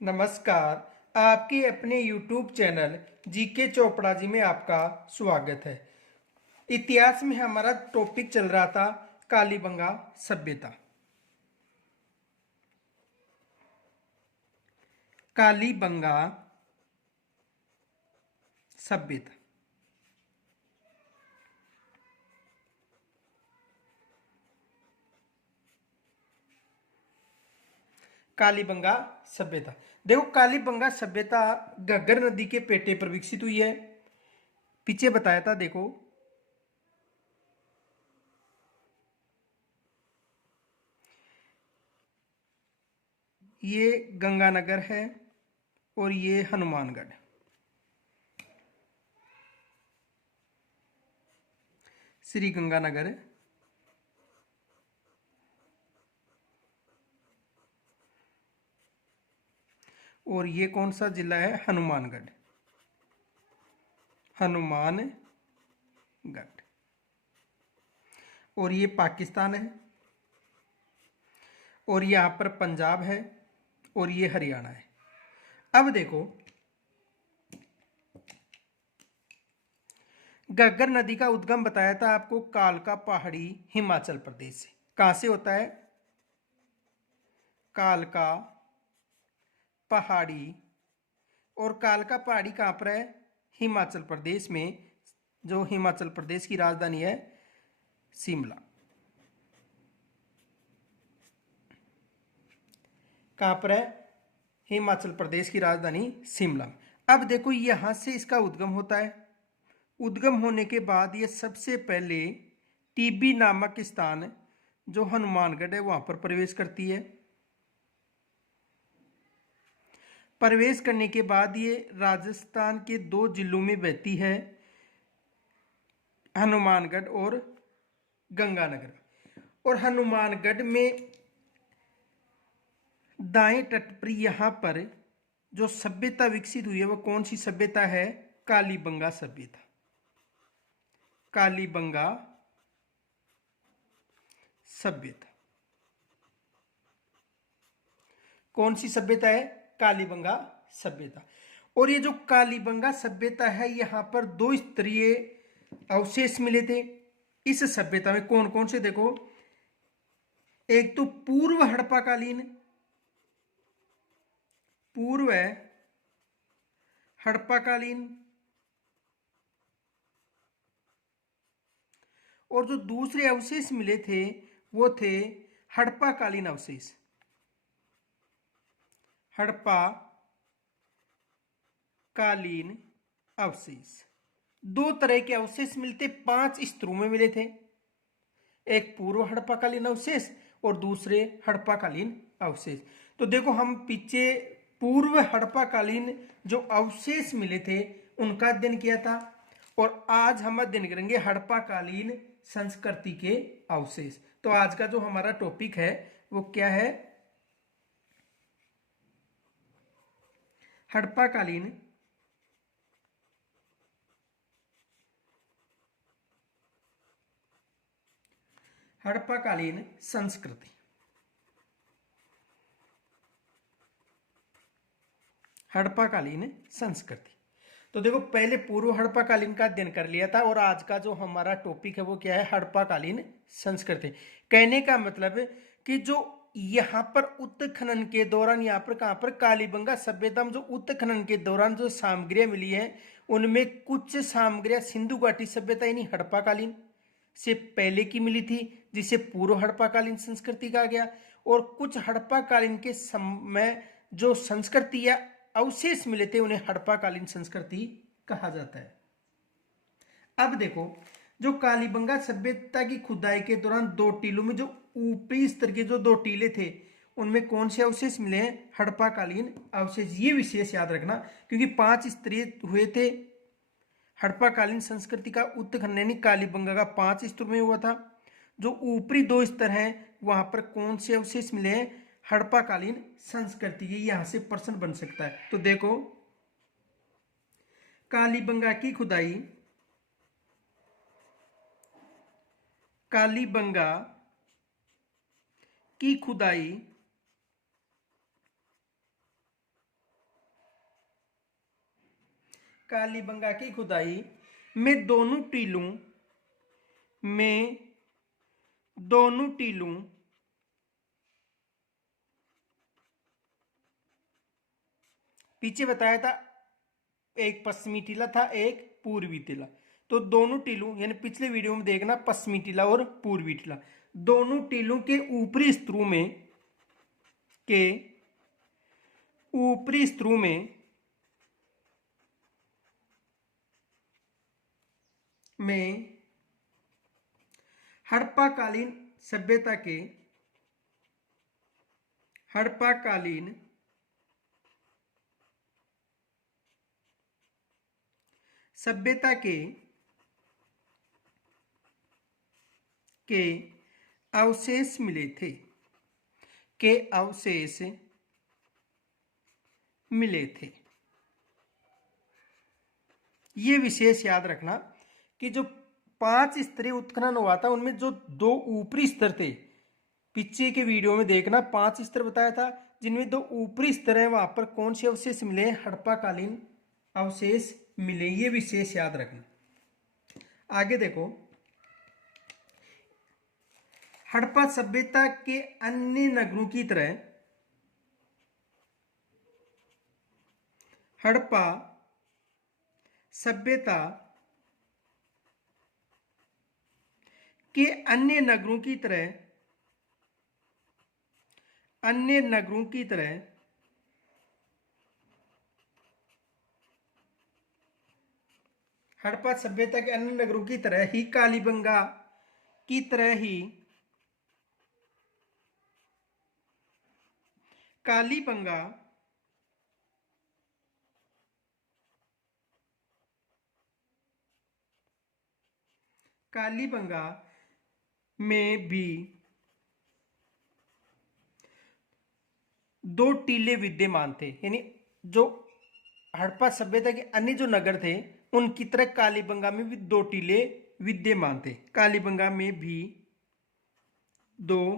नमस्कार। आपके अपने YouTube channel GK Chopra ji में आपका स्वागत है। इतिहास में हमारा टॉपिक चल रहा था कालीबंगा सभ्यता। कालीबंगा सभ्यता। कालीबंगा सभ्यता। देखो, कालीबंगा सभ्यता घग्गर नदी के पेटे पर विकसित हुई है। पीछे बताया था, देखो ये गंगानगर है और ये हनुमानगढ़। श्री गंगानगर और ये कौन सा जिला है? हनुमानगढ़। हनुमानगढ़। और ये पाकिस्तान है और यहाँ पर पंजाब है और ये हरियाणा है। अब देखो, घग्गर नदी का उद्गम बताया था आपको कालका पहाड़ी हिमाचल प्रदेश से। कहां से होता है? कालका पहाड़ी। और कालका पहाड़ी कहां पर है? हिमाचल प्रदेश में। जो हिमाचल प्रदेश की राजधानी है शिमला। कहां पर है? हिमाचल प्रदेश की राजधानी शिमला। अब देखो, यहां से इसका उद्गम होता है। उद्गम होने के बाद ये सबसे पहले टीबी नामक स्थान जो हनुमानगढ़ है वहां पर प्रवेश करती है। प्रवेश करने के बाद ये राजस्थान के दो जिलों में बहती है, हनुमानगढ़ और गंगानगर। और हनुमानगढ़ में दाएं तट पर यहां पर जो सभ्यता विकसित हुई है वो कौन सी सभ्यता है? कालीबंगा सभ्यता। कालीबंगा सभ्यता। कौन सी सभ्यता है? कालीबंगा सभ्यता। और ये जो कालीबंगा सभ्यता है यहां पर दो स्तरीय अवशेष मिले थे इस सभ्यता में। कौन कौन से? देखो, एक तो पूर्व हड़प्पाकालीन, पूर्व हड़प्पाकालीन, और जो दूसरे अवशेष मिले थे वो थे हड़प्पाकालीन अवशेष। हड़प्पा कालीन अवशेष। दो तरह के अवशेष मिलते, 5 स्तरों में मिले थे। एक पूर्व हड़प्पाकालीन अवशेष और दूसरे हड़प्पाकालीन अवशेष। तो देखो, हम पीछे पूर्व हड़प्पाकालीन जो अवशेष मिले थे उनका अध्ययन किया था और आज हम अध्ययन करेंगे हड़प्पाकालीन संस्कृति के अवशेष। तो आज का जो हमारा टॉपिक है वो क्या है? हड़प्पाकालीन हड़प्पाकालीन संस्कृति। हड़प्पाकालीन संस्कृति। तो देखो, पहले पूर्व हड़प्पाकालीन का अध्ययन कर लिया था और आज का जो हमारा टॉपिक है वो क्या है? हड़प्पाकालीन संस्कृति। कहने का मतलब कि जो यहाँ पर उत्खनन के दौरान, यहाँ पर कहाँ पर? कालीबंगा सभ्यता में जो उत्खनन के दौरान जो सामग्रियां मिली हैं उनमें कुछ सामग्रियां सिंधु घाटी सभ्यता यानी हड़प्पाकालीन से पहले की मिली थी जिसे पूर्व हड़प्पाकालीन संस्कृति कहा गया, और कुछ हड़प्पाकालीन के समय जो संस्कृति या अवशेष मिले थे उन्हें हड़प्पाकालीन संस्कृति कहा जाता है। अब देखो, जो कालीबंगा सभ्यता की खुदाई के दौरान दो टीलों में जो ऊपरी स्तर के जो दो टीले थे उनमें कौन से अवशेष मिले हैं? हड़प्पाकालीन अवशेष। ये विशेष याद रखना क्योंकि 5 स्तरीय हुए थे। हड़प्पाकालीन संस्कृति का उत्खनन यानी कालीबंगा का 5 स्तरों में हुआ था। जो ऊपरी 2 स्तर हैं वहां पर कौन से अवशेष मिले हैं? हड़प्पाकालीन संस्कृति की। यहां से प्रश्न बन सकता है। तो देखो, कालीबंगा की खुदाई, कालीबंगा की खुदाई कालीबंगा की खुदाई में दोनों टीलों में दोनों टीलों पीछे बताया था एक पश्चिमी टीला था एक पूर्वी टीला। तो दोनों टीलों यानी पिछले वीडियो में देखना पश्चिमी टीला और पूर्वी टीला दोनों टीलों के ऊपरी स्तरों के ऊपरी स्तरों में हड़प्पाकालीन सभ्यता के हड़प्पाकालीन सभ्यता के अवशेष मिले थे के अवशेष मिले थे। ये विशेष याद रखना कि जो 5 स्तरीय उत्खनन हुआ था उनमें जो 2 ऊपरी स्तर थे, पीछे के वीडियो में देखना 5 स्तर बताया था, जिनमें 2 ऊपरी स्तर हैं वहां पर कौन से अवशेष मिले, हड़प्पाकालीन अवशेष मिले। ये विशेष याद रखना। आगे देखो, हड़प्पा सभ्यता के अन्य नगरों की तरह हड़प्पा सभ्यता के अन्य नगरों की तरह हड़प्पा सभ्यता के अन्य नगरों की तरह ही कालीबंगा की तरह ही कालीबंगा में भी 2 टीले विद्यमान थे। यानी जो हड़प्पा सभ्यता के अन्य जो नगर थे उनकी तरह कालीबंगा में भी 2 टीले विद्यमान थे। कालीबंगा में भी 2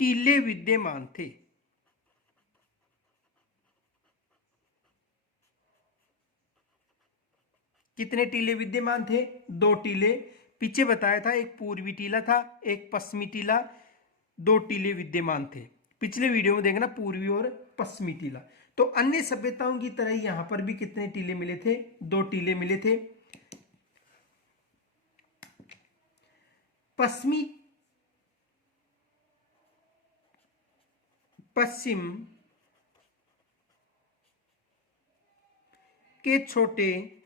टीले विद्यमान थे। कितने टीले विद्यमान थे? 2 टीले। पीछे बताया था एक पूर्वी टीला था एक पश्चिमी टीला, 2 टीले विद्यमान थे। पिछले वीडियो में देखना पूर्वी और पश्चिमी टीला। तो अन्य सभ्यताओं की तरह यहां पर भी कितने टीले मिले थे? 2 टीले मिले थे। पश्चिम के छोटे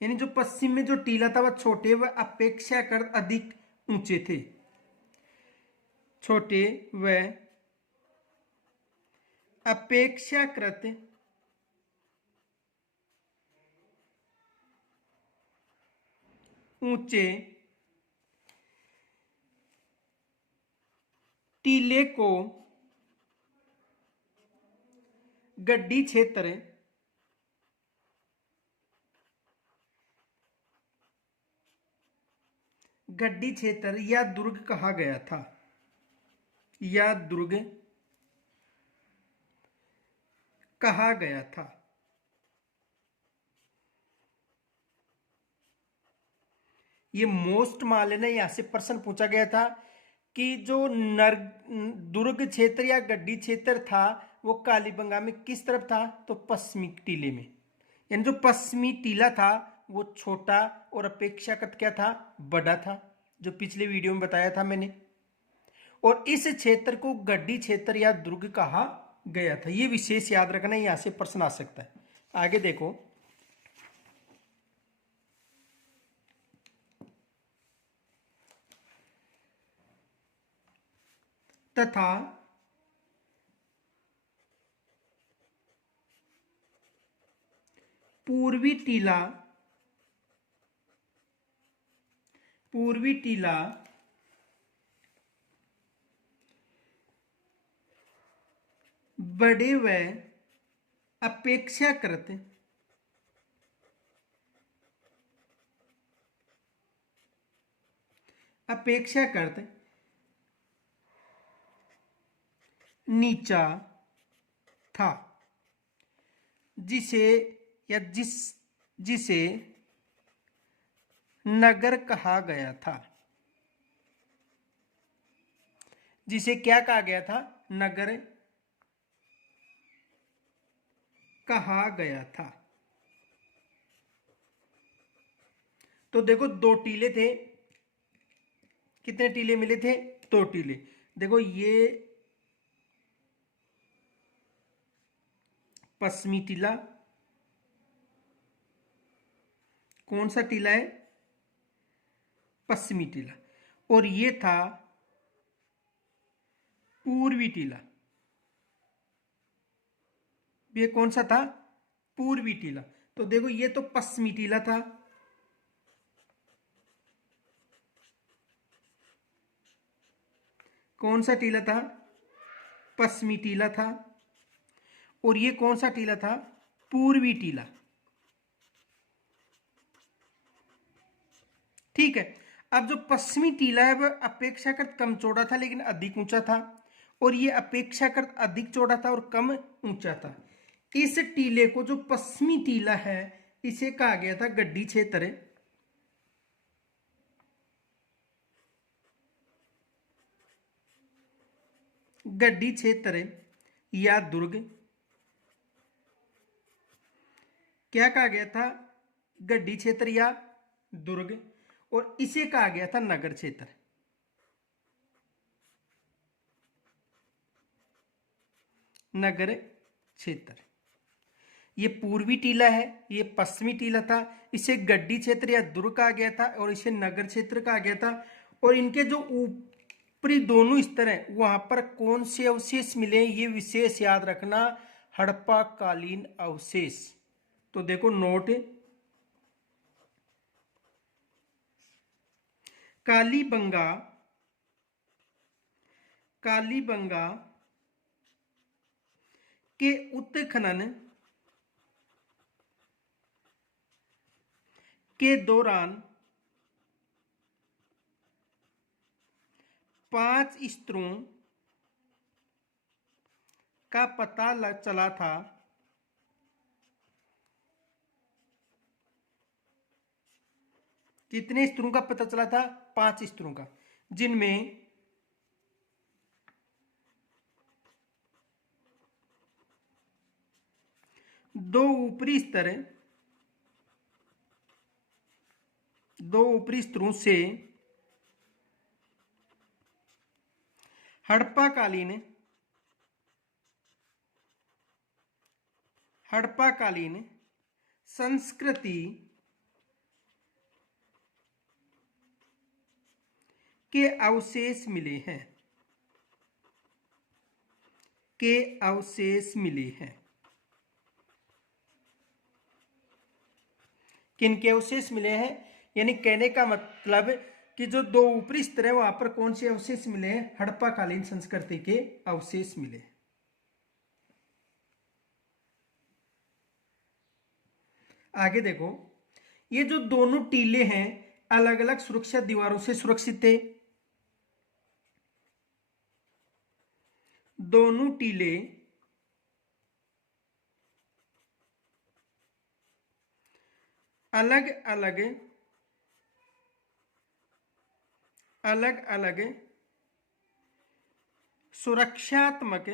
यानी जो पश्चिम में जो टीला था वह छोटे व अपेक्षाकृत अधिक ऊंचे थे। छोटे व अपेक्षाकृत ऊंचे टीले को गड्डी क्षेत्र या दुर्ग कहा गया था। ये मोस्ट मान लेना, यहां से प्रश्न पूछा गया था कि जो दुर्ग क्षेत्र या गड्डी क्षेत्र था वो कालीबंगा में किस तरफ था? तो पश्चिमी टीले में। यानी जो पश्चिमी टीला था वो छोटा और अपेक्षाकृत क्या था? बड़ा था, जो पिछले वीडियो में बताया था मैंने। और इस क्षेत्र को गड्डी क्षेत्र या दुर्ग कहा गया था। ये विशेष याद रखना, यहां से प्रश्न आ सकता है। आगे देखो, तथा पूर्वी टीला बड़े व अपेक्षाकृत नीचा था, जिसे या जिसे नगर कहा गया था। जिसे क्या कहा गया था? नगर कहा गया था। तो देखो दो टीले थे, कितने टीले मिले थे? दो टीले। देखो ये पश्चिमी टीला, कौन सा टीला है? पश्चिमी टीला। और ये था पूर्वी टीला। ये कौन सा था? पूर्वी टीला। तो देखो ये तो पश्चिमी टीला था, कौन सा टीला था? पश्चिमी टीला था। और ये कौन सा टीला था? पूर्वी टीला। ठीक है। अब जो पश्चिमी टीला है वह अपेक्षाकृत कम चौड़ा था लेकिन अधिक ऊंचा था, और ये अपेक्षाकृत अधिक चौड़ा था और कम ऊंचा था। इस टीले को, जो पश्चिमी टीला है, इसे कहा गया था गड्डी क्षेत्र। गड्डी क्षेत्र या दुर्ग। क्या कहा गया था? गड्डी क्षेत्र या दुर्ग। और इसे कहा गया था नगर क्षेत्र। नगर क्षेत्र। ये पूर्वी टीला है, ये पश्चिमी टीला था, इसे गड्डी क्षेत्र या दुर्ग कहा गया था और इसे नगर क्षेत्र कहा गया था। और इनके जो ऊपरी दोनों स्तर हैं वहां पर कौन से अवशेष मिले, ये विशेष याद रखना, हड़प्पा कालीन अवशेष। तो देखो नोट, कालीबंगा, कालीबंगा के उत्खनन के दौरान 5 स्तरों का पता चला था। कितने स्तरों का पता चला था? 5 स्तरों का, जिनमें दो ऊपरी स्तर, दो ऊपरी स्तरों से हड़प्पाकालीन संस्कृति के अवशेष मिले हैं, के अवशेष मिले हैं। किनके अवशेष मिले हैं? यानी कहने का मतलब कि जो दो ऊपरी स्तर है वहां पर कौन से अवशेष मिले हैं? हड़प्पाकालीन संस्कृति के अवशेष मिले। आगे देखो, ये जो दोनों टीले हैं अलग अलग सुरक्षा दीवारों से सुरक्षित थे। दोनों टीले अलग अलग सुरक्षात्मक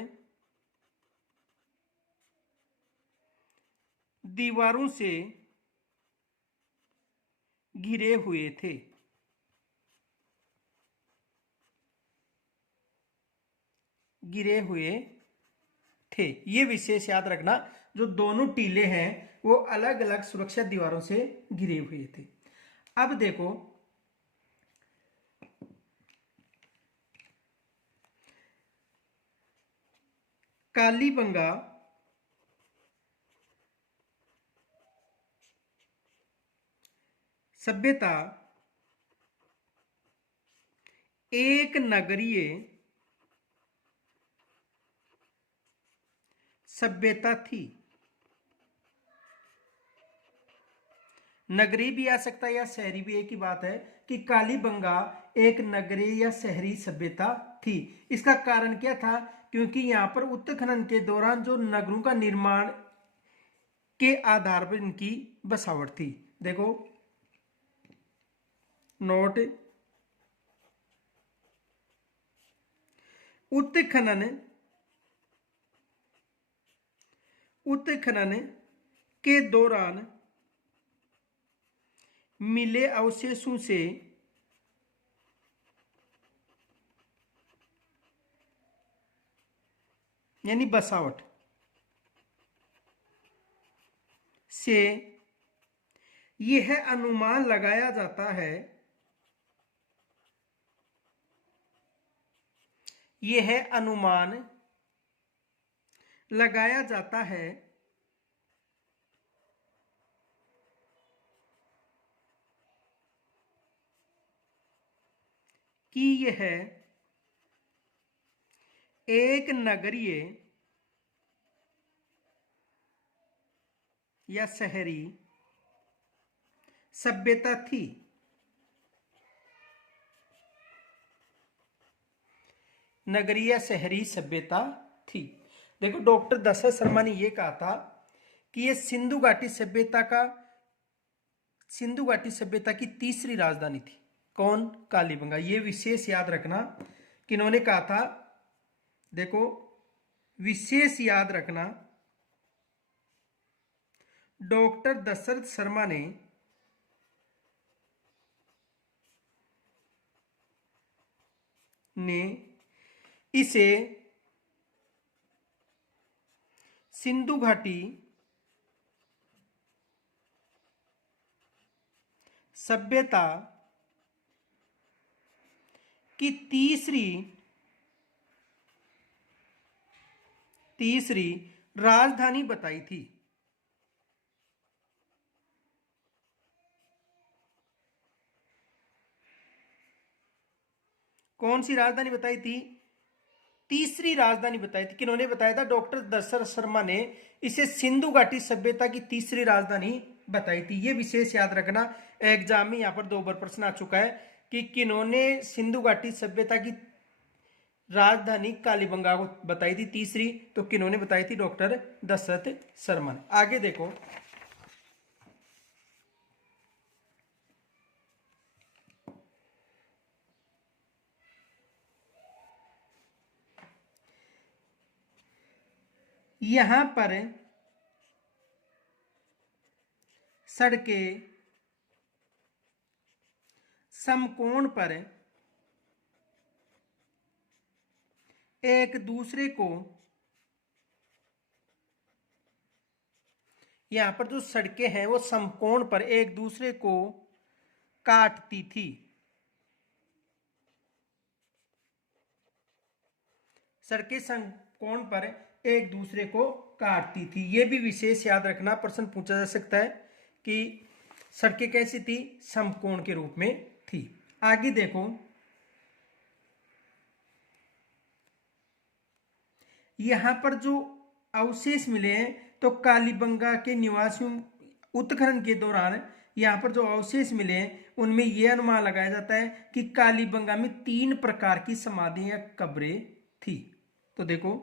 दीवारों से घिरे हुए थे। घिरे हुए थे, ये विशेष याद रखना। जो दोनों टीले हैं वो अलग अलग सुरक्षा दीवारों से घिरे हुए थे। अब देखो, कालीबंगा सभ्यता एक नगरीय सभ्यता थी। नगरी भी आ सकता है या शहरी भी, एक ही बात है कि कालीबंगा एक नगरीय या शहरी सभ्यता थी। इसका कारण क्या था? क्योंकि यहाँ पर उत्खनन के दौरान जो नगरों का निर्माण के आधार पर इनकी बसावट थी। देखो नोट, उत्खनन उत्खनन के दौरान मिले अवशेषों से यानी बसावट से यह अनुमान लगाया जाता है, यह अनुमान लगाया जाता है कि यह एक नगरीय या शहरी सभ्यता थी। नगरीय या शहरी सभ्यता थी। देखो डॉक्टर दशरथ शर्मा ने यह कहा था कि यह सिंधु घाटी सभ्यता की तीसरी राजधानी थी। कौन? कालीबंगा। ये विशेष याद रखना किन्होंने कहा था। देखो विशेष याद रखना, डॉक्टर दशरथ शर्मा ने इसे सिंधु घाटी सभ्यता की तीसरी राजधानी बताई थी। कौन सी राजधानी बताई थी? तीसरी राजधानी बताई थी। किन्होंने बताया था? डॉक्टर दशरथ शर्मा ने इसे सिंधु घाटी सभ्यता की तीसरी राजधानी बताई थी। ये विशेष याद रखना, एग्जाम में यहां पर 2 बार प्रश्न आ चुका है कि किन्होंने सिंधु घाटी सभ्यता की राजधानी कालीबंगा को बताई थी तीसरी, तो किन्होंने बताई थी? डॉक्टर दशरथ शर्मा ने। आगे देखो, यहां पर सड़कें समकोण पर एक दूसरे को, यहां पर जो सड़कें हैं वो समकोण पर एक दूसरे को काटती थी। सड़कें समकोण पर एक दूसरे को काटती थी। यह भी विशेष याद रखना, प्रश्न पूछा जा सकता है कि सड़कें कैसी थी? समकोण के रूप में थी। आगे देखो, यहां पर जो अवशेष मिले हैं तो कालीबंगा के निवासियों, उत्खनन के दौरान यहां पर जो अवशेष मिले हैं उनमें यह अनुमान लगाया जाता है कि कालीबंगा में 3 प्रकार की समाधियां या कब्रें थी। तो देखो,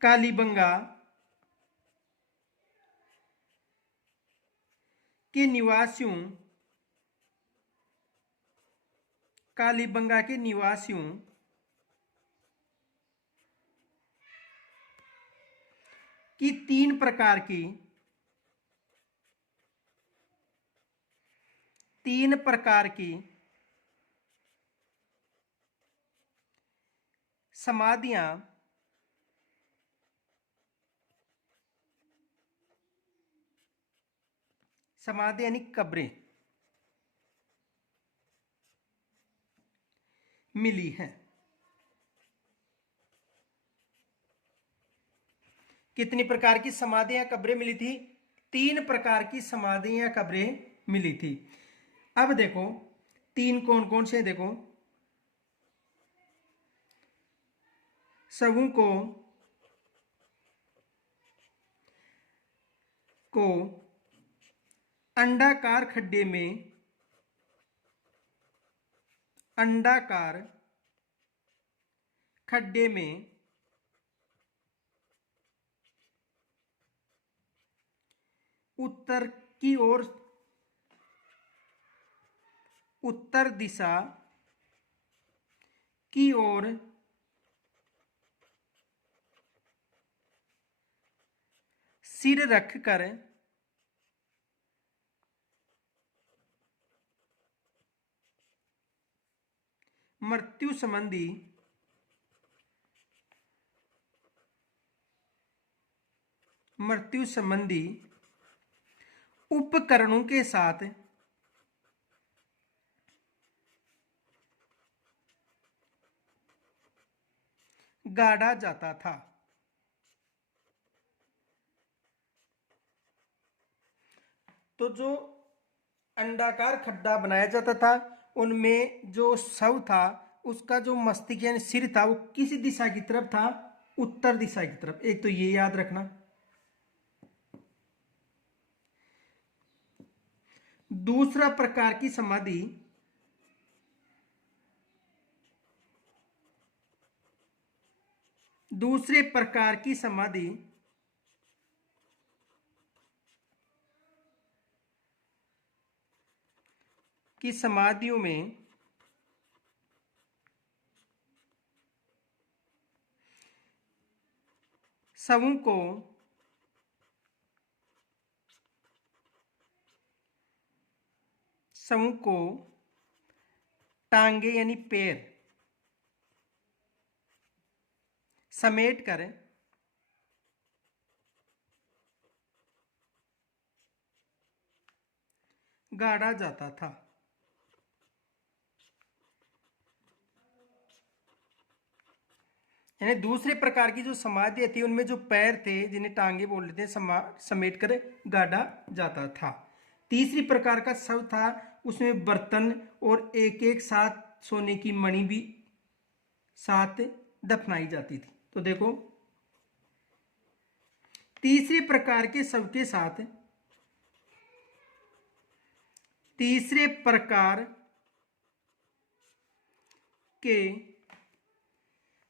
कालीबंगा के निवासियों की 3 प्रकार की समाधियां यानी कब्रें मिली हैं। कितनी प्रकार की समाधियां कब्रें मिली थी? 3 प्रकार की समाधियां कब्रें मिली थी। अब देखो 3 कौन कौन से? देखो, सबों को अंडाकार खड्डे में अंडाकार खड्डे में उत्तर की ओर, उत्तर दिशा की ओर सिर रखकर मृत्यु संबंधी उपकरणों के साथ गाड़ा जाता था। तो जो अंडाकार खड्डा बनाया जाता था उनमें जो शव था उसका जो मस्तिष्क यानी सिर था वो किस दिशा की तरफ था, उत्तर दिशा की तरफ। एक तो ये याद रखना। दूसरा प्रकार की समाधि दूसरे प्रकार की समाधि की समाधियों में शवों को टांगे यानी पैर समेट कर गाड़ा जाता था। यानी दूसरे प्रकार की जो समाधि थी उनमें जो पैर थे जिन्हें टांगे बोल रहे थे समेट कर गाड़ा जाता था। तीसरी प्रकार का शव था उसमें बर्तन और एक एक साथ सोने की मणि भी साथ दफनाई जाती थी। तो देखो तीसरे प्रकार के शव के साथ तीसरे प्रकार के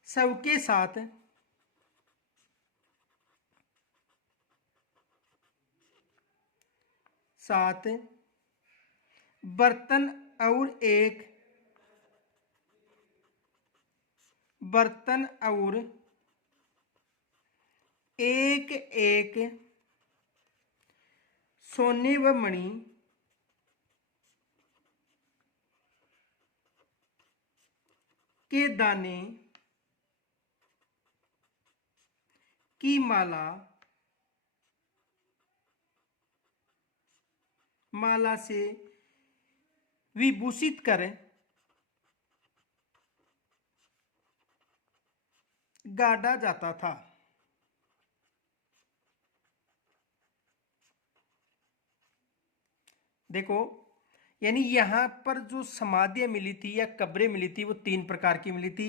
शव के साथ बर्तन और एक एक सोने व मणि के दाने की माला से विभूषित कर गाड़ा जाता था। देखो यानी यहां पर जो समाधियां मिली थी या कब्रें मिली थी वो तीन प्रकार की मिली थी।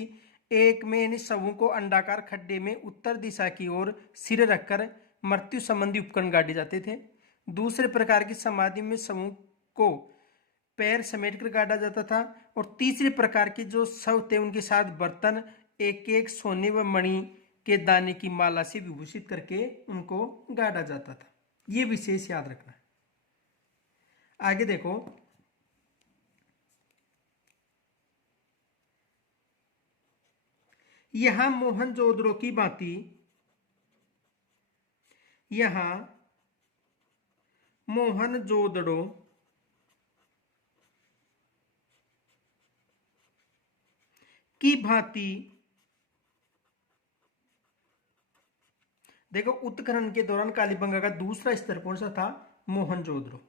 एक में यानी शवों को अंडाकार खड्डे में उत्तर दिशा की ओर सिर रखकर मृत्यु संबंधी उपकरण गाड़े जाते थे। दूसरे प्रकार की समाधि में शवों को पैर समेट कर गाड़ा जाता था। और तीसरे प्रकार के जो शव थे उनके साथ बर्तन एक एक सोने व मणि के दाने की माला से विभूषित करके उनको गाड़ा जाता था। ये विशेष याद रखना। आगे देखो यहां मोहनजोदड़ो की भांति मोहनजोदड़ो की भांति देखो उत्खनन के दौरान कालीबंगा का दूसरा स्तर कौन सा था, मोहनजोदड़ो।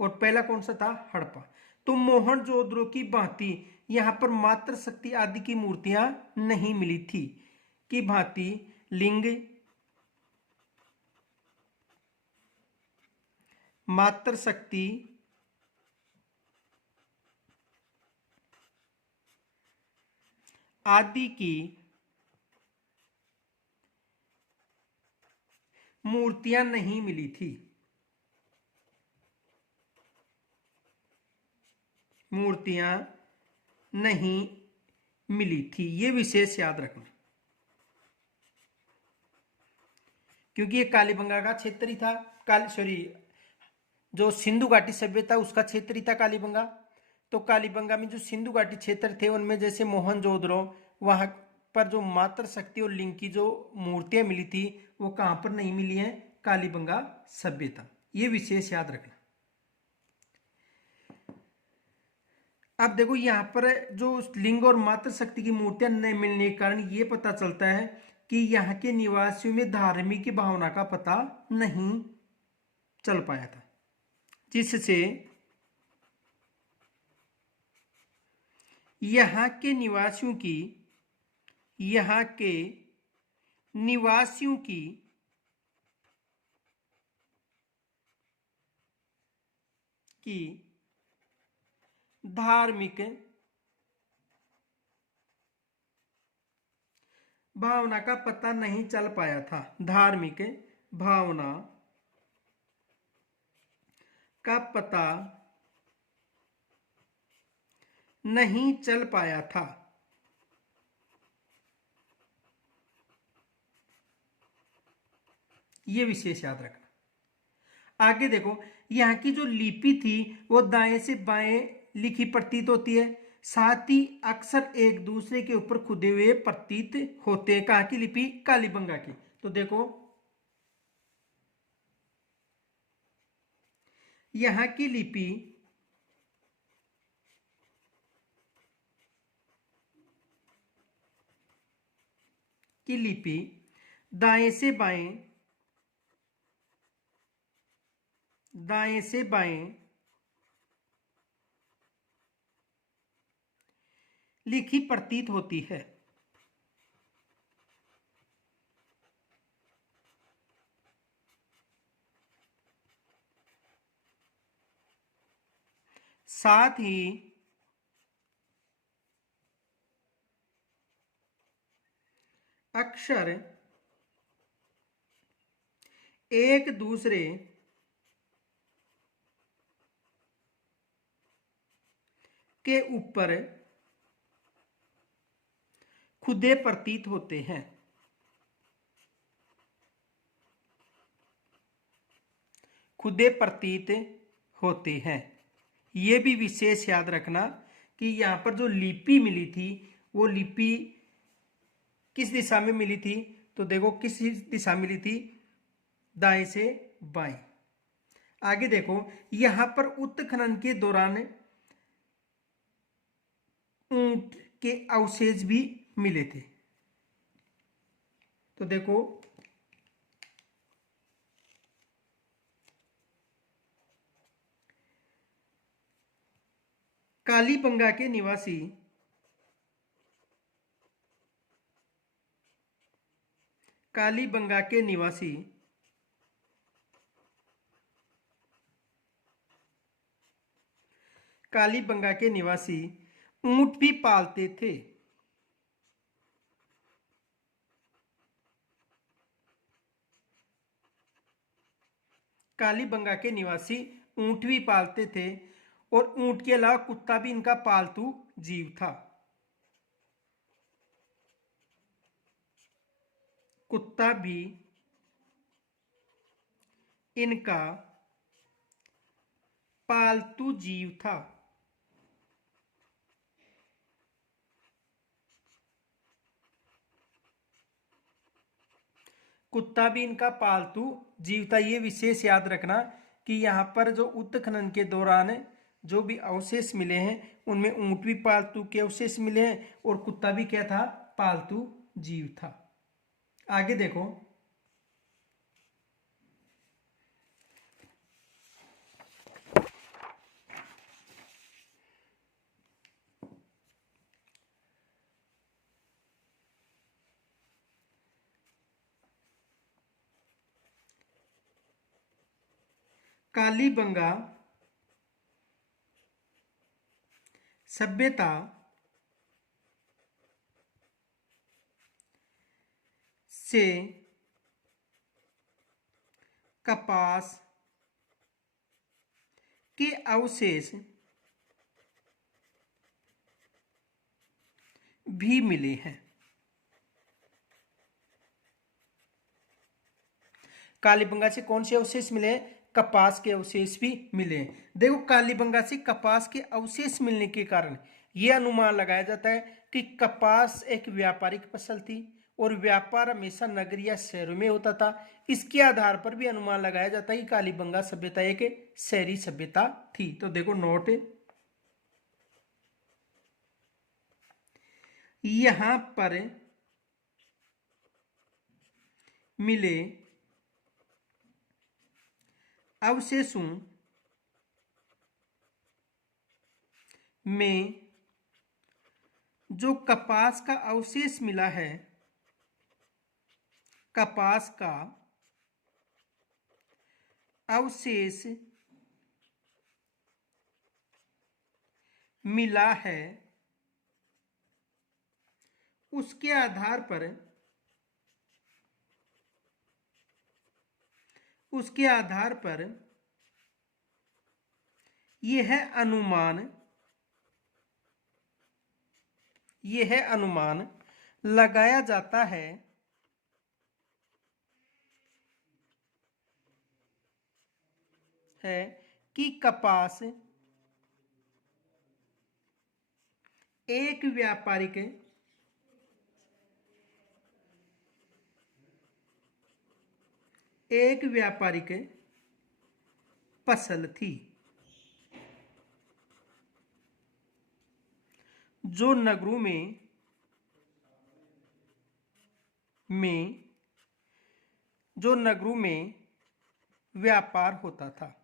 और पहला कौन सा था, हड़प्पा। तो मोहनजोदड़ो की भांति यहां पर मातृ शक्ति आदि की मूर्तियां नहीं मिली थी। की भांति लिंग, मातृ शक्ति आदि की मूर्तियां नहीं मिली थी। मूर्तियां नहीं मिली थी। ये विशेष याद रखना, क्योंकि ये कालीबंगा का क्षेत्र ही था। जो सिंधु घाटी सभ्यता उसका क्षेत्र ही था कालीबंगा। तो कालीबंगा में जो सिंधु घाटी क्षेत्र थे उनमें जैसे मोहनजोदड़ो, वहां पर जो मातृशक्ति और लिंग की जो मूर्तियां मिली थी वो कहां पर नहीं मिली हैं, कालीबंगा सभ्यता। ये विशेष याद रखना। अब देखो यहां पर जो लिंग और मातृशक्ति की मूर्तियां न मिलने के कारण ये पता चलता है कि यहाँ के निवासियों में धार्मिक भावना का पता नहीं चल पाया था, जिससे यहाँ के निवासियों की की धार्मिक भावना का पता नहीं चल पाया था। धार्मिक भावना का पता नहीं चल पाया था। ये विशेष याद रखना। आगे देखो, यहाँ की जो लिपि थी वो दाएं से बाएं लिखी प्रतीत होती है, साथ ही अक्सर एक दूसरे के ऊपर खुदे हुए प्रतीत होते हैं। कहाँ की लिपि? कालीबंगा की। तो देखो यहाँ की लिपि दाएं से बाएं लिखी प्रतीत होती है। साथ ही अक्षर एक दूसरे के ऊपर खुदे प्रतीत होते हैं। खुदे प्रतीत होते हैं। ये भी विशेष याद रखना कि यहाँ पर जो लिपि मिली थी वो लिपि किस दिशा में मिली थी। तो देखो किस दिशा में मिली थी, दाएं से बाएं। आगे देखो, यहां पर उत्खनन के दौरान ऊंट के अवशेष भी मिले थे। तो देखो कालीबंगा के निवासी कालीबंगा के निवासी कालीबंगा के निवासी ऊंट भी पालते थे। कालीबंगा के निवासी ऊंट भी पालते थे और ऊंट के अलावा कुत्ता भी इनका पालतू जीव था। कुत्ता भी इनका पालतू जीव था। कुत्ता भी इनका पालतू जीव था। ये विशेष याद रखना कि यहाँ पर जो उत्खनन के दौरान जो भी अवशेष मिले हैं उनमें ऊंट भी पालतू के अवशेष मिले हैं और कुत्ता भी क्या था, पालतू जीव था। आगे देखो, कालीबंगा सभ्यता से कपास के अवशेष भी मिले हैं। कालीबंगा से कौन से अवशेष मिले हैं? कपास के अवशेष भी मिले हैं। देखो कालीबंगा से कपास के अवशेष मिलने के कारण यह अनुमान लगाया जाता है कि कपास एक व्यापारिक फसल थी और व्यापार हमेशा नगर या शहरों में होता था। इसके आधार पर भी अनुमान लगाया जाता है कि कालीबंगा सभ्यता एक शहरी सभ्यता थी। तो देखो नोट, यहां पर मिले अवशेषों में जो कपास का अवशेष मिला है, कपास का अवशेष मिला है, उसके आधार पर यह अनुमान लगाया जाता है कि कपास एक व्यापारिक फसल थी जो नगरों में व्यापार होता था।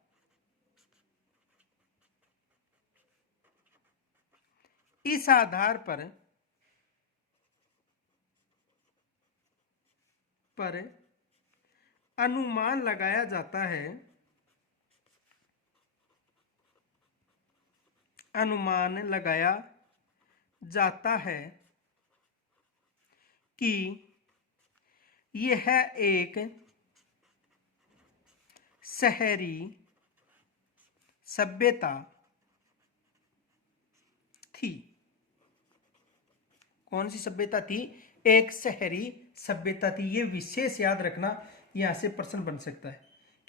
इस आधार पर अनुमान लगाया जाता है कि यह एक शहरी सभ्यता थी। कौन सी सभ्यता थी? एक शहरी सभ्यता थी। ये विशेष याद रखना, यहां से प्रश्न बन सकता है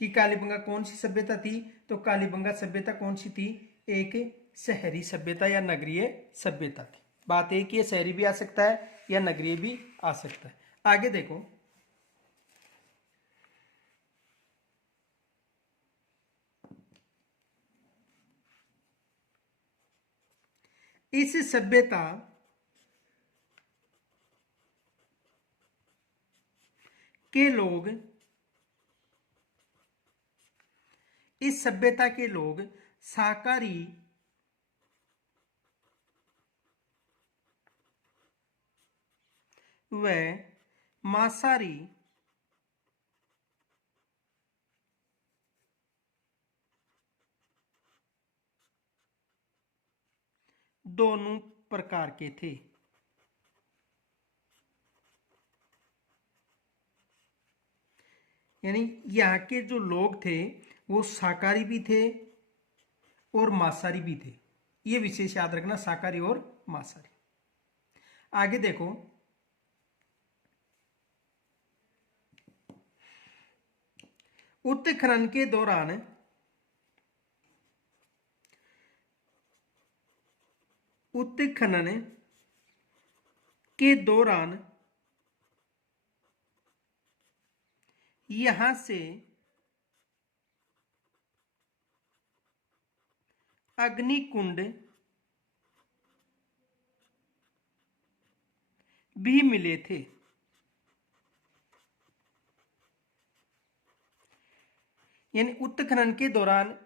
कि कालीबंगा कौन सी सभ्यता थी। तो कालीबंगा सभ्यता कौन सी थी? एक शहरी सभ्यता या नगरीय सभ्यता थी। बात एक ही, शहरी भी आ सकता है या नगरीय भी आ सकता है। आगे देखो, इस सभ्यता के लोग शाकाहारी व मांसाहारी दोनों प्रकार के थे। यानी यहाँ के जो लोग थे वो शाकाहारी भी थे और मांसाहारी भी थे। ये विशेष याद रखना, शाकाहारी और मांसाहारी। आगे देखो, उत्खनन के दौरान यहां से अग्निकुंड भी मिले थे। यानी उत्खनन के दौरान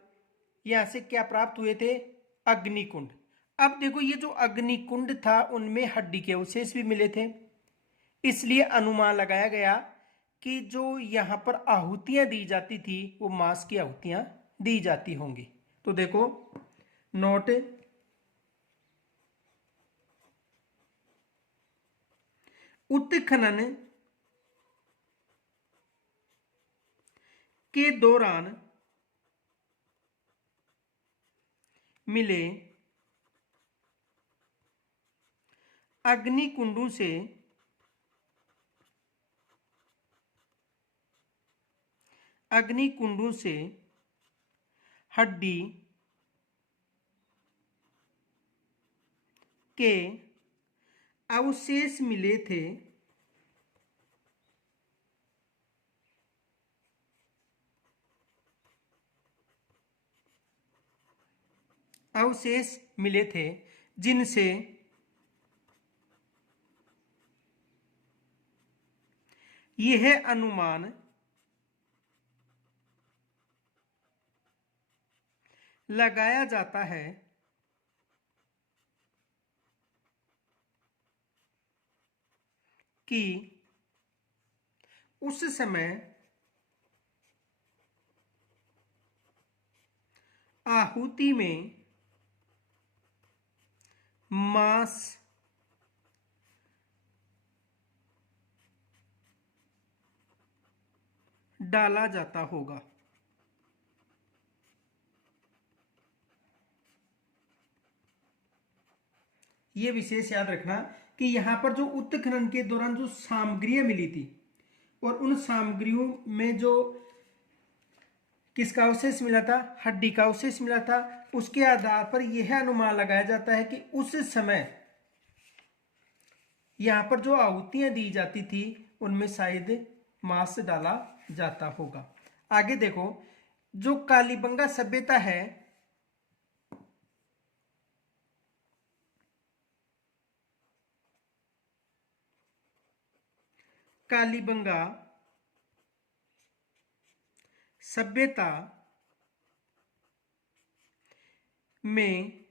यहां से क्या प्राप्त हुए थे? अग्निकुंड। अब देखो, ये जो अग्निकुंड था उनमें हड्डी के अवशेष भी मिले थे। इसलिए अनुमान लगाया गया कि जो यहां पर आहुतियां दी जाती थी वो मांस की आहुतियां दी जाती होंगी। तो देखो नोट, उत्खनन के दौरान मिले अग्निकुंडों से हड्डी के अवशेष मिले थे। जिनसे यह अनुमान लगाया जाता है कि उस समय आहुति में मांस डाला जाता होगा। ये विशेष याद रखना कि यहां पर जो उत्खनन के दौरान जो सामग्रियां मिली थी और उन सामग्रियों में जो किसका अवशेष मिला था, हड्डी का अवशेष मिला था, उसके आधार पर यह अनुमान लगाया जाता है कि उस समय यहां पर जो आहुतियां दी जाती थी उनमें शायद मांस डाला जाता होगा। आगे देखो, जो कालीबंगा सभ्यता है कालीबंगा सभ्यता में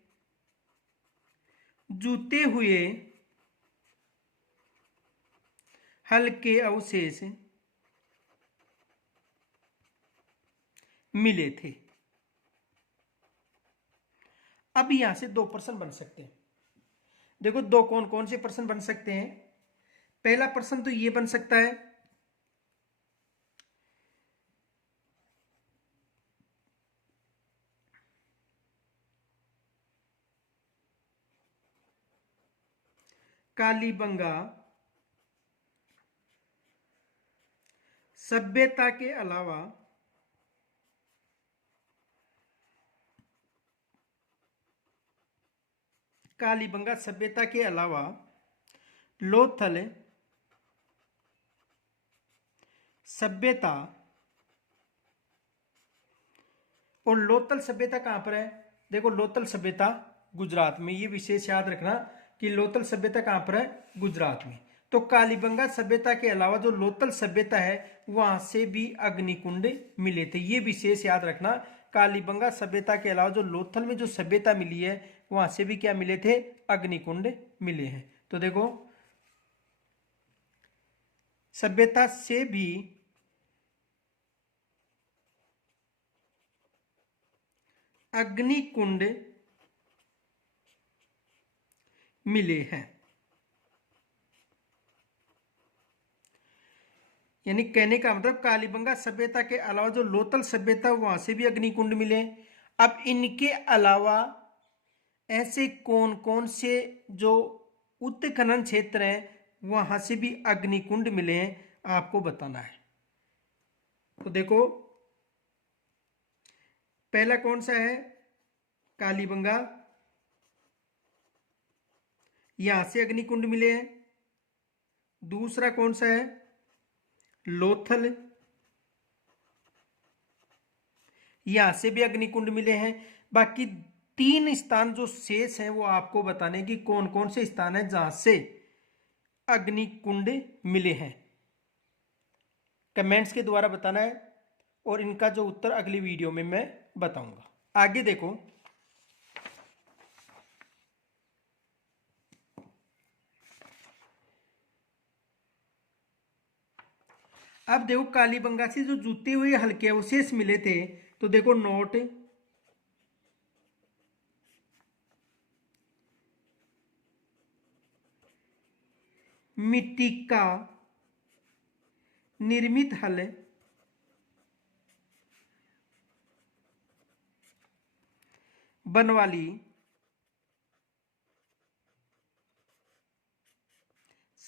जूते हुए हल्के अवशेष मिले थे। अब यहां से दो प्रश्न बन सकते हैं। देखो, दो कौन कौन से प्रश्न बन सकते हैं। पहला प्रश्न तो यह बन सकता है कालीबंगा सभ्यता के अलावा लोथल सभ्यता, और लोथल सभ्यता कहां पर है। देखो, लोथल सभ्यता गुजरात में। ये विशेष याद रखना कि लोथल सभ्यता कहां पर है, गुजरात में। तो कालीबंगा सभ्यता के अलावा जो लोथल सभ्यता है वहां से भी अग्निकुंड मिले थे। ये विशेष याद रखना, कालीबंगा सभ्यता के अलावा जो लोथल में जो सभ्यता मिली है वहां से भी क्या मिले थे, अग्निकुंड मिले हैं। तो देखो, सभ्यता से भी अग्निकुंड मिले हैं। यानी कहने का मतलब कालीबंगा सभ्यता के अलावा जो लोथल सभ्यता वहां से भी अग्निकुंड मिले। अब इनके अलावा ऐसे कौन कौन से जो उत्खनन क्षेत्र हैं वहां से भी अग्निकुंड मिले हैं, आपको बताना है। तो देखो, पहला कौन सा है, कालीबंगा, यहां से अग्निकुंड मिले हैं। दूसरा कौन सा है, लोथल, यहां से भी अग्निकुंड मिले हैं। बाकी तीन स्थान जो शेष हैं वो आपको बताने की कौन कौन से स्थान है जहां से अग्निकुंड मिले हैं। कमेंट्स के द्वारा बताना है और इनका जो उत्तर अगली वीडियो में मैं बताऊंगा। आगे देखो, अब देखो कालीबंगा से जो जूते हुए हल्के अवशेष मिले थे, तो देखो नोट, मिट्टी का निर्मित हल, बनवाली,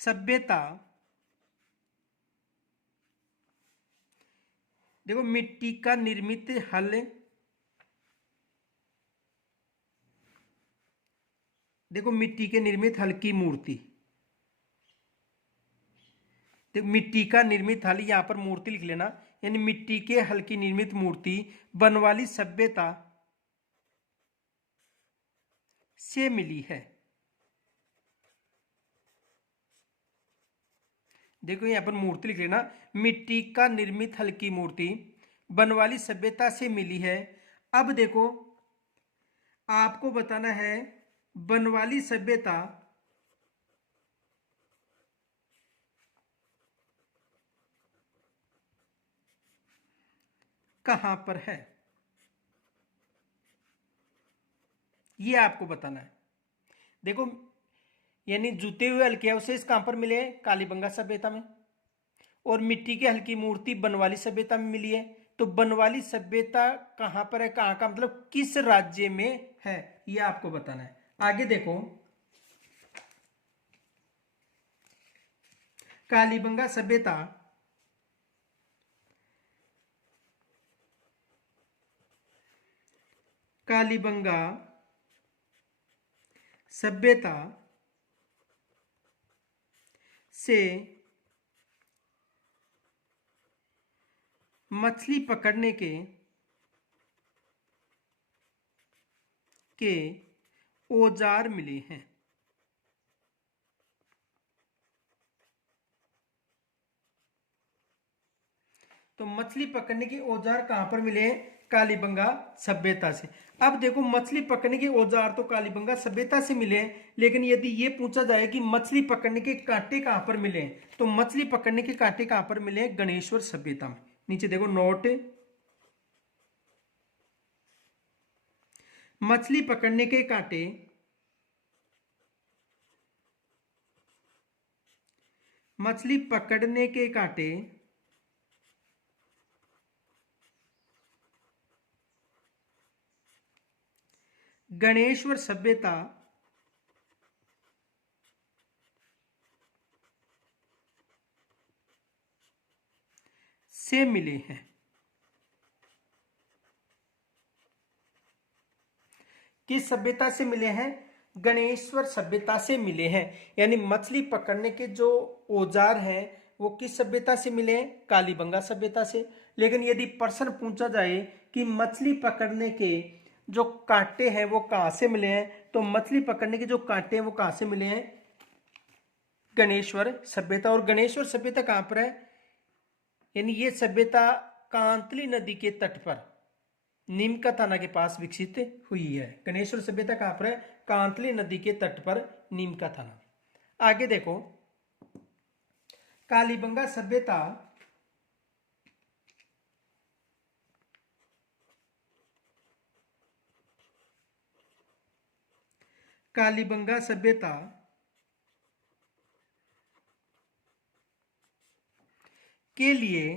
सभ्यता, देखो मिट्टी का निर्मित हल, देखो मिट्टी के निर्मित हल की मूर्ति, देखो मिट्टी का निर्मित हल, यहां पर मूर्ति लिख लेना, यानी मिट्टी के हल की निर्मित मूर्ति बनवाली सभ्यता से मिली है। देखो यहां पर मूर्ति लिख लेना, मिट्टी का निर्मित हल की मूर्ति बनवाली सभ्यता से मिली है। अब देखो आपको बताना है बनवाली सभ्यता कहां पर है, ये आपको बताना है। देखो यानी जूते हुए हल्के अवशेष कहां पर मिले हैं, कालीबंगा सभ्यता में, और मिट्टी के हल्की मूर्ति बनवाली सभ्यता में मिली है। तो बनवाली सभ्यता कहां पर है, कहां का मतलब किस राज्य में है, ये आपको बताना है। आगे देखो कालीबंगा सभ्यता कालीबंगा सभ्यता से मछली पकड़ने के औजार मिले हैं। तो मछली पकड़ने के औजार कहां पर मिले हैं, कालीबंगा सभ्यता से। अब देखो मछली पकड़ने के औजार तो कालीबंगा सभ्यता से मिले हैं, लेकिन यदि ये पूछा जाए कि मछली पकड़ने के कांटे कहां पर मिले हैं, तो मछली पकड़ने के कांटे कहां पर मिले हैं, गणेश्वर सभ्यता में। नीचे देखो नोट, मछली पकड़ने के कांटे मछली पकड़ने के कांटे गणेश्वर सभ्यता से मिले हैं। किस सभ्यता से मिले हैं, गणेश्वर सभ्यता से मिले हैं। यानी मछली पकड़ने के जो औजार हैं वो किस सभ्यता से मिले हैं, कालीबंगा सभ्यता से। लेकिन यदि प्रश्न पूछा जाए कि मछली पकड़ने के जो कांटे हैं वो कहां से मिले हैं, तो मछली पकड़ने के जो कांटे हैं वो कहां से मिले हैं, गणेश्वर सभ्यता। और गणेश्वर सभ्यता कहां पर है, यानी ये सभ्यता कांतली नदी के तट पर नीमका थाना के पास विकसित हुई है। गणेश्वर सभ्यता कहां पर है, कांतली नदी के तट पर नीमका थाना। आगे देखो कालीबंगा सभ्यता कालीबंगा सभ्यता के लिए,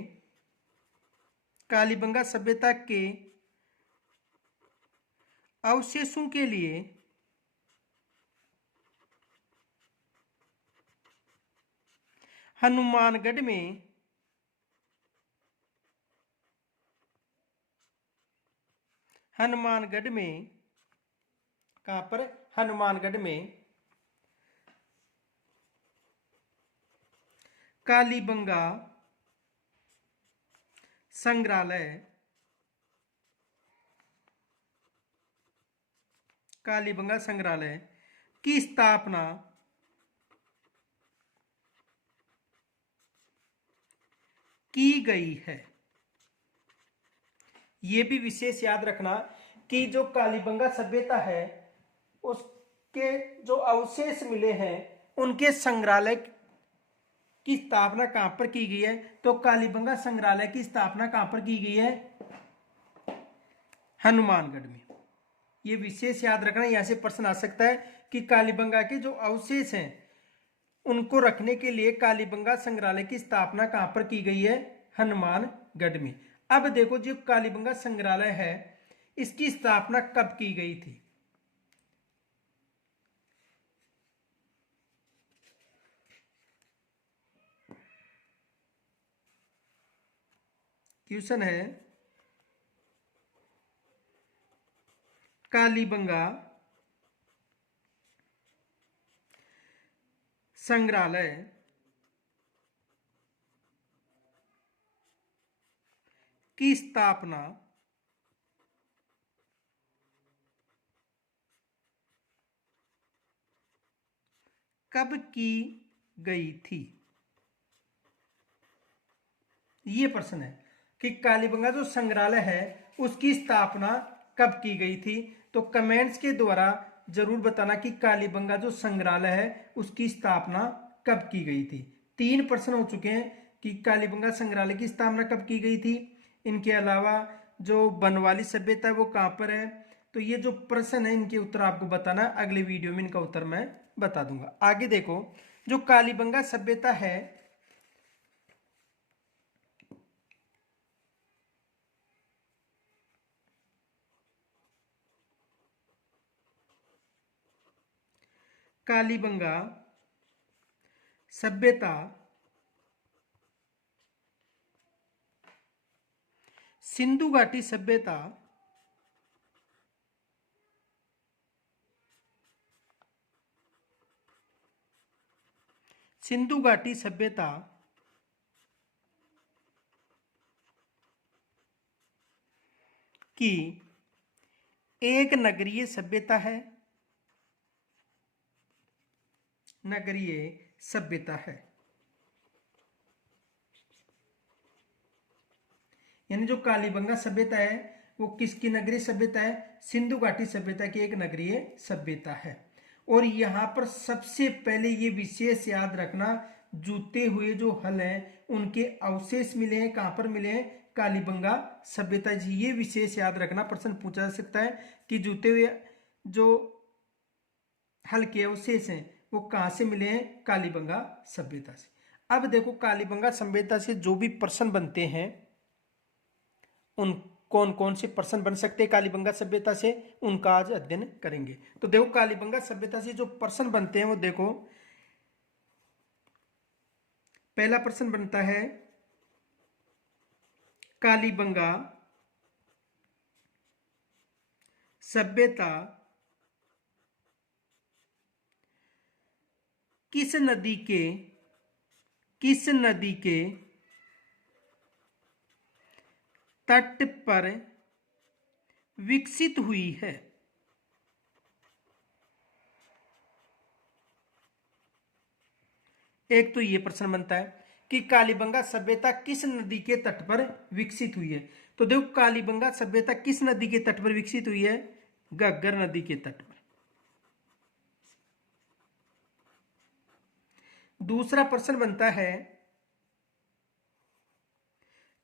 कालीबंगा सभ्यता के अवशेषों के लिए हनुमानगढ़ में कहां पर, हनुमानगढ़ में कालीबंगा संग्रहालय की स्थापना की गई है। यह भी विशेष याद रखना कि जो कालीबंगा सभ्यता है उसके जो अवशेष मिले हैं उनके संग्रहालय की स्थापना कहां पर की गई है, तो कालीबंगा संग्रहालय की स्थापना कहां पर की गई है, हनुमानगढ़ में। यह विशेष याद रखना, यहां से प्रश्न आ सकता है कि कालीबंगा के जो अवशेष हैं उनको रखने के लिए कालीबंगा संग्रहालय की स्थापना कहां पर की गई है, हनुमानगढ़ में। अब देखो जो कालीबंगा संग्रहालय है इसकी स्थापना कब की गई थी, क्वेश्चन है कालीबंगा संग्रहालय की स्थापना कब की गई थी? ये प्रश्न है कि कालीबंगा जो संग्रहालय है उसकी स्थापना कब की गई थी। तो कमेंट्स के द्वारा जरूर बताना कि कालीबंगा जो संग्रहालय है उसकी स्थापना कब की गई थी। 3 प्रश्न हो चुके हैं कि कालीबंगा संग्रहालय की स्थापना कब की गई थी। इनके अलावा जो बनवाली सभ्यता है वो कहाँ पर है। तो ये जो प्रश्न है इनके उत्तर आपको बताना, अगले वीडियो में इनका उत्तर मैं बता दूंगा। आगे देखो, जो कालीबंगा सभ्यता है कालीबंगा सभ्यता सिंधु घाटी सभ्यता सिंधु घाटी सभ्यता की एक नगरीय सभ्यता है। नगरीय सभ्यता है यानी जो कालीबंगा सभ्यता है वो किसकी नगरीय सभ्यता है? सिंधु घाटी सभ्यता की एक नगरीय सभ्यता है। और यहां पर सबसे पहले ये विशेष याद रखना, जूते हुए जो हल हैं उनके अवशेष मिले हैं। कहां पर मिले हैं? कालीबंगा सभ्यता जी। ये विशेष याद रखना, प्रश्न पूछा जा सकता है कि जूते हुए जो हल के अवशेष हैं वो कहां से मिले हैं? कालीबंगा सभ्यता से। अब देखो, कालीबंगा सभ्यता से जो भी प्रश्न बनते हैं उन कौन कौन से प्रश्न बन सकते हैं कालीबंगा सभ्यता से, उनका आज अध्ययन करेंगे। तो देखो, कालीबंगा सभ्यता से जो प्रश्न बनते हैं वो देखो, पहला प्रश्न बनता है कालीबंगा सभ्यता किस नदी के तट पर विकसित हुई है? एक तो ये प्रश्न बनता है कि कालीबंगा सभ्यता किस नदी के तट पर विकसित हुई है। तो देखो, कालीबंगा सभ्यता किस नदी के तट पर विकसित हुई है? घग्गर नदी के तट पर। दूसरा प्रश्न बनता है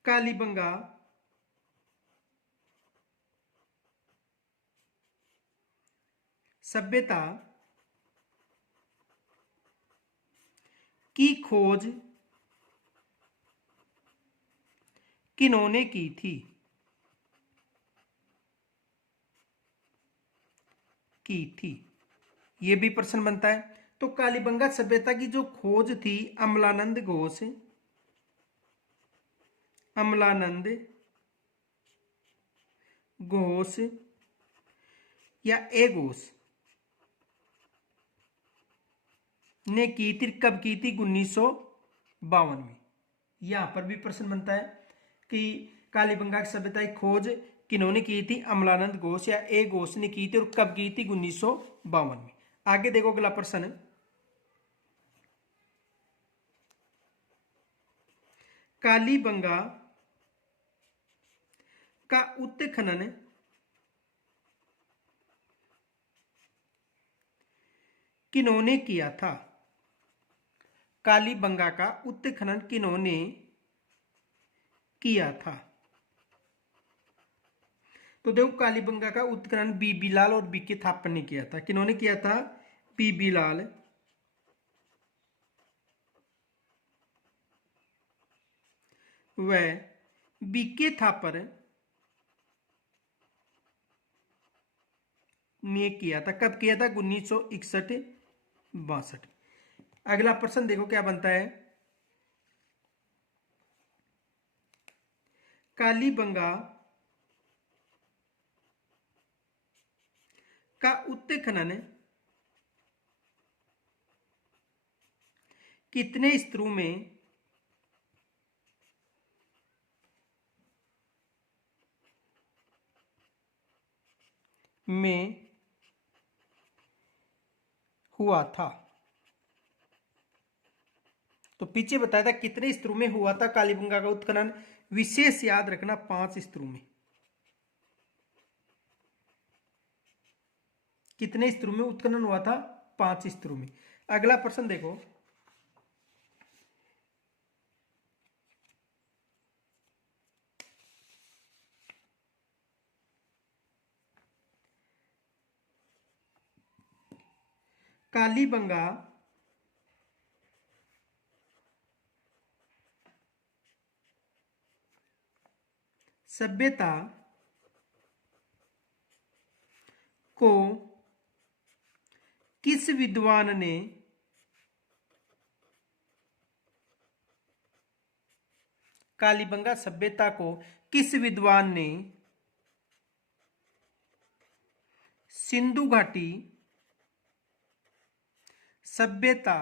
कालीबंगा सभ्यता की खोज किन्होंने की थी? ये भी प्रश्न बनता है। तो कालीबंगा सभ्यता की जो खोज थी अमलानंद घोष या ए घोष ने की थी। कब की थी? 1952 में। यहां पर भी प्रश्न बनता है कि कालीबंगा की सभ्यता की खोज किन्होंने की थी? अमलानंद घोष या ए घोष ने की थी। और कब की थी? 1952 में। आगे देखो अगला प्रश्न, कालीबंगा का उत्खनन किन्होंने किया था? कालीबंगा का उत्खनन किन्होंने किया था? तो देखो, कालीबंगा का उत्खनन बीबी लाल और बीके थापन ने किया था। किन्होंने किया था? बीबी लाल व बीके थापर ने किया था। कब किया था? 1961-62। अगला प्रश्न देखो क्या बनता है, कालीबंगा का उत्खनन कितने स्तरों में हुआ था? तो पीछे बताया था कितने स्तरों में हुआ था कालीबंगा का उत्खनन। विशेष याद रखना 5 स्तरों में। कितने स्तरों में उत्खनन हुआ था? 5 स्तरों में। अगला प्रश्न देखो, कालीबंगा सभ्यता को किस विद्वान ने कालीबंगा सभ्यता को किस विद्वान ने सिंधु घाटी सभ्यता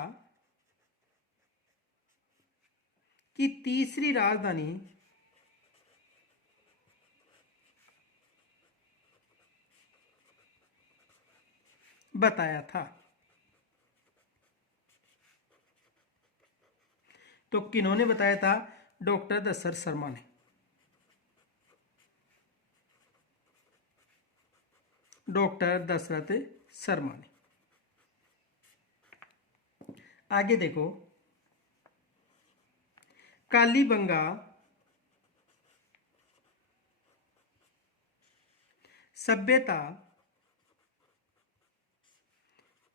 की तीसरी राजधानी बताया था? तो किन्होंने बताया था? डॉक्टर दशरथ शर्मा ने। डॉक्टर दशरथ शर्मा ने। आगे देखो, कालीबंगा सभ्यता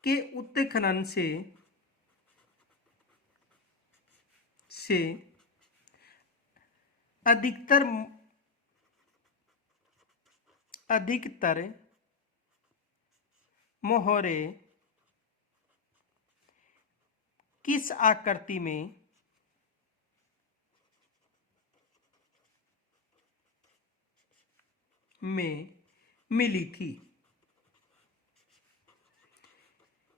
के उत्खनन से अधिकतर मोहरे किस आकृति में मिली थी?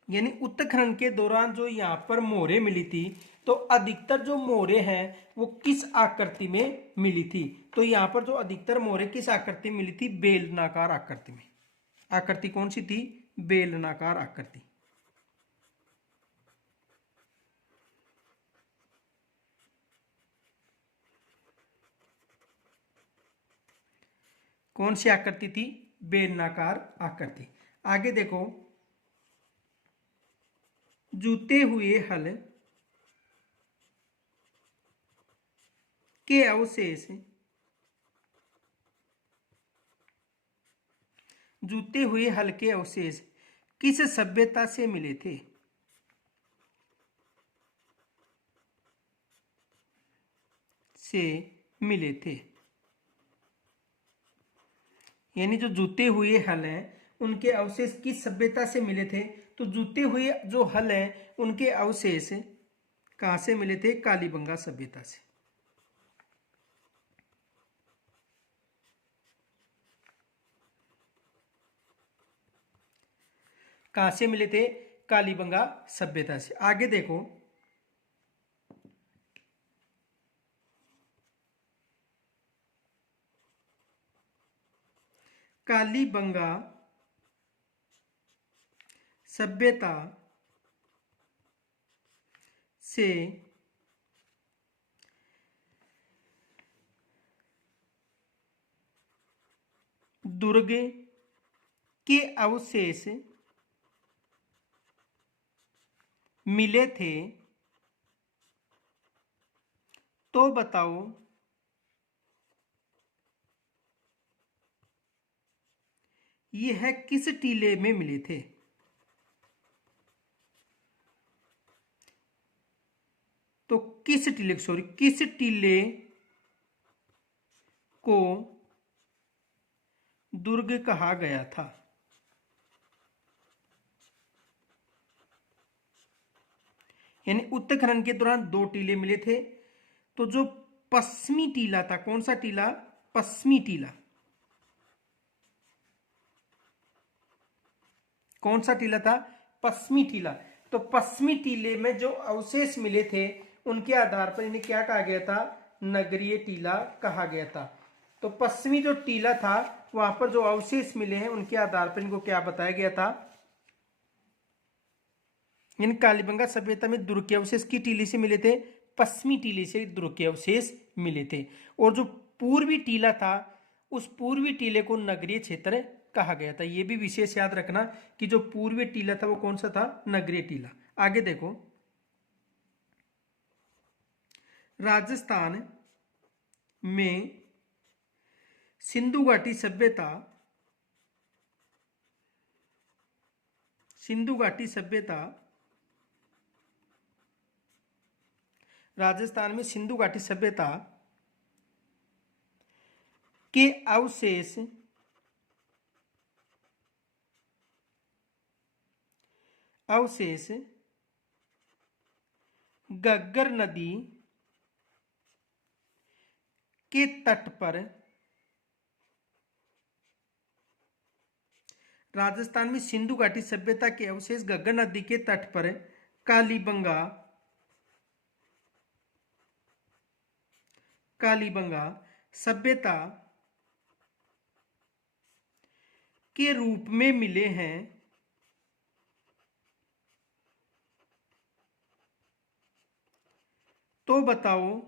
यानी उत्खनन के दौरान जो यहाँ पर मोहरे मिली थी, तो अधिकतर जो मोहरे हैं वो किस आकृति में मिली थी? तो यहाँ पर जो अधिकतर मोहरे किस आकृति में मिली थी? बेलनाकार आकृति में। आकृति कौन सी थी? बेलनाकार आकृति। कौन सी आकृति थी? बेलनाकार आकृति। आगे देखो, जूते हुए हल के अवशेष जूते हुए हल के अवशेष किस सभ्यता से मिले थे? यानी जो जूते हुए हल हैं उनके अवशेष किस सभ्यता से मिले थे? तो जूते हुए जो हल हैं उनके अवशेष कहां से मिले थे? कालीबंगा सभ्यता से। कहां से मिले थे? कालीबंगा सभ्यता से। आगे देखो, कालीबंगा सभ्यता से दुर्ग के अवशेष मिले थे, तो बताओ यह किस टीले में मिले थे? तो किस टीले को दुर्ग कहा गया था? यानी उत्खनन के दौरान 2 टीले मिले थे। तो जो पश्चिमी टीला था, कौन सा टीला? पश्चिमी टीला। कौन सा टीला था? पश्चिमी टीला। तो पश्चिमी टीले में जो अवशेष मिले थे उनके आधार पर इन्हें क्या कहा गया था? नगरीय टीला कहा गया था। तो पश्चिमी जो टीला था वहां पर जो अवशेष मिले हैं उनके आधार पर इनको क्या बताया गया था? इन कालीबंगा सभ्यता में ध्रुव के अवशेष की टीले से मिले थे, पश्चिमी टीले से ध्रुव के अवशेष मिले थे। और जो पूर्वी टीला था उस पूर्वी टीले को नगरीय क्षेत्र कहा गया था। यह भी विशेष याद रखना कि जो पूर्वी टीला था वो कौन सा था? नगरीय टीला। आगे देखो, राजस्थान में सिंधु घाटी सभ्यता, राजस्थान में सिंधु घाटी सभ्यता के अवशेष घग्गर नदी के तट पर, राजस्थान में सिंधु घाटी सभ्यता के अवशेष घग्गर नदी के तट पर कालीबंगा सभ्यता के रूप में मिले हैं। तो बताओ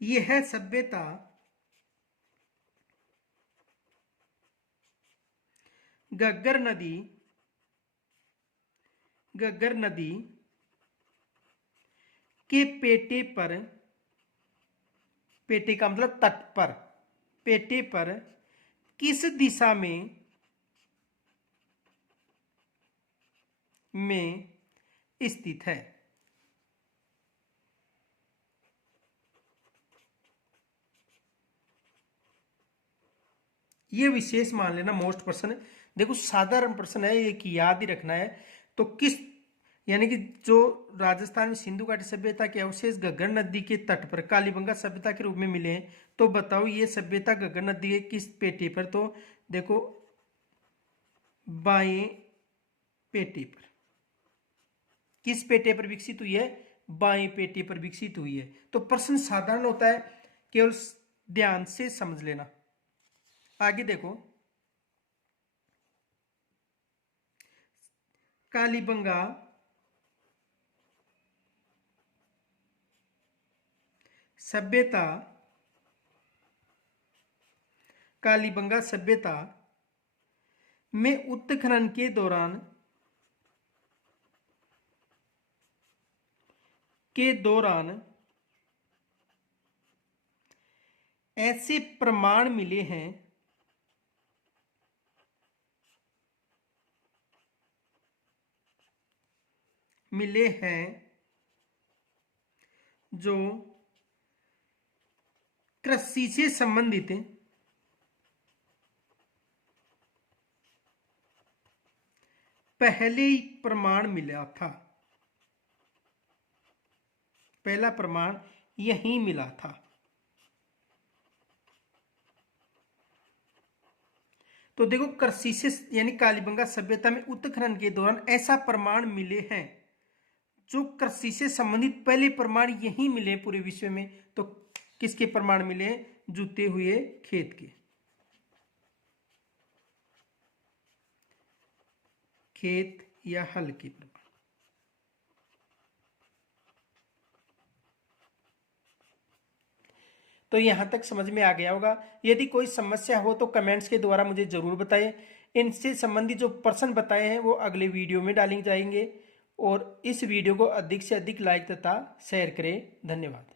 यह सभ्यता घग्गर नदी के पेटे पर, पेटे का मतलब तट पर, पेटे पर किस दिशा में स्थित है? ये विशेष मान लेना, मोस्ट प्रश्न। देखो साधारण प्रश्न है, एक याद ही रखना है। तो किस, यानी कि जो राजस्थान में सिंधु घाटी सभ्यता के अवशेष घग्गर नदी के तट पर कालीबंगा सभ्यता के रूप में मिले हैं, तो बताओ ये सभ्यता घग्गर नदी के किस पेटे पर? तो देखो बाएं पेटे पर। किस पेटे पर विकसित हुई है? बाएं पेटे पर विकसित हुई है। तो प्रश्न साधारण होता है, केवल ध्यान से समझ लेना। आगे देखो, कालीबंगा सभ्यता में उत्खनन के दौरान ऐसे प्रमाण मिले हैं जो कृषि से संबंधित पहले प्रमाण मिला था। पहला प्रमाण यहीं मिला था। तो देखो कृषि से, यानी कालीबंगा सभ्यता में उत्खनन के दौरान ऐसा प्रमाण मिले हैं जो कृषि से संबंधित पहले प्रमाण यहीं मिले पूरे विश्व में। तो किसके प्रमाण मिले? जुते हुए खेत के, खेत या हल के प्रमाण। तो यहां तक समझ में आ गया होगा। यदि कोई समस्या हो तो कमेंट्स के द्वारा मुझे जरूर बताएं। इनसे संबंधित जो प्रश्न बताए हैं वो अगले वीडियो में डाले जाएंगे। और इस वीडियो को अधिक से अधिक लाइक तथा शेयर करें। धन्यवाद।